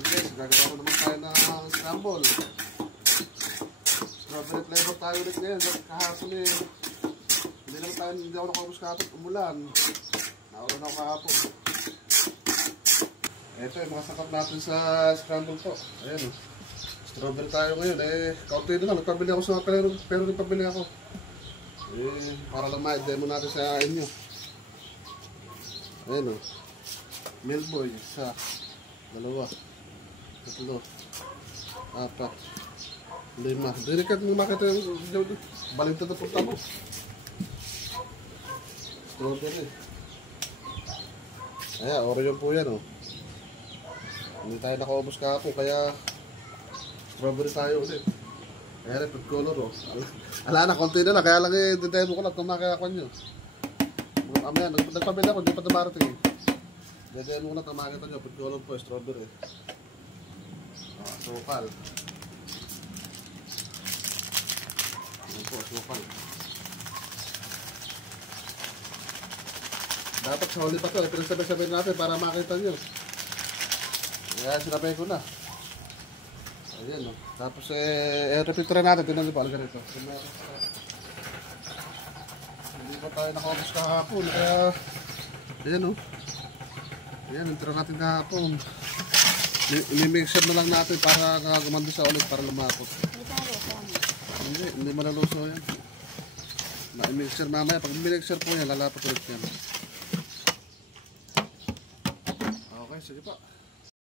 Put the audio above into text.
guys, gagawa ko naman tayo ng scramble. Strawberry flavor tayo ulit ngayon. Kahapon eh. Hindi ako nakaubos kahapon. Umulan. Naulan ako kahapon. Ito yung mga sapat natin sa scramble to. Ayan o. Strawberry tayo ngayon. Eh, kaunti na lang. Nagpabili ako sa pero nagpabili ako. Eh, para lang ma-demo natin sa inyo. Ayan o. Milboy. Isa. Dalawa. Tatlo. Apat. 5. Dilikat mo makita yung balintad na punta mo. Strawberry. Ayan, Oreo po yan o. Hindi tayo nakaubos kahapon kaya strawberry tayo ulit. Kaya rin, food color o. Ala na, konti na lang. Kaya lang eh, didemo ko lang kung makakakuan nyo. Amaya, nagpabili ako, hindi pa dumarating eh. Didemo ko lang kung makakita nyo. Food color po, strawberry. Sukal. Ayan po, sukal. Dapat sa huli pa ito, pinasabay-sabay natin para makita nyo. Kaya sinabay ko na. Ayan o. Tapos repeat natin, tinan nyo pa, alga rito. Hindi pa tayo nakaubos kahapon, kaya ayan o. Ayan, intro natin kahapon. I-mixer na lang natin para gumando sa ulit, para lumapot. Hindi malaluso yan. Ma-mixer mamaya. Pag mixer po yan, lalapot ulit yan.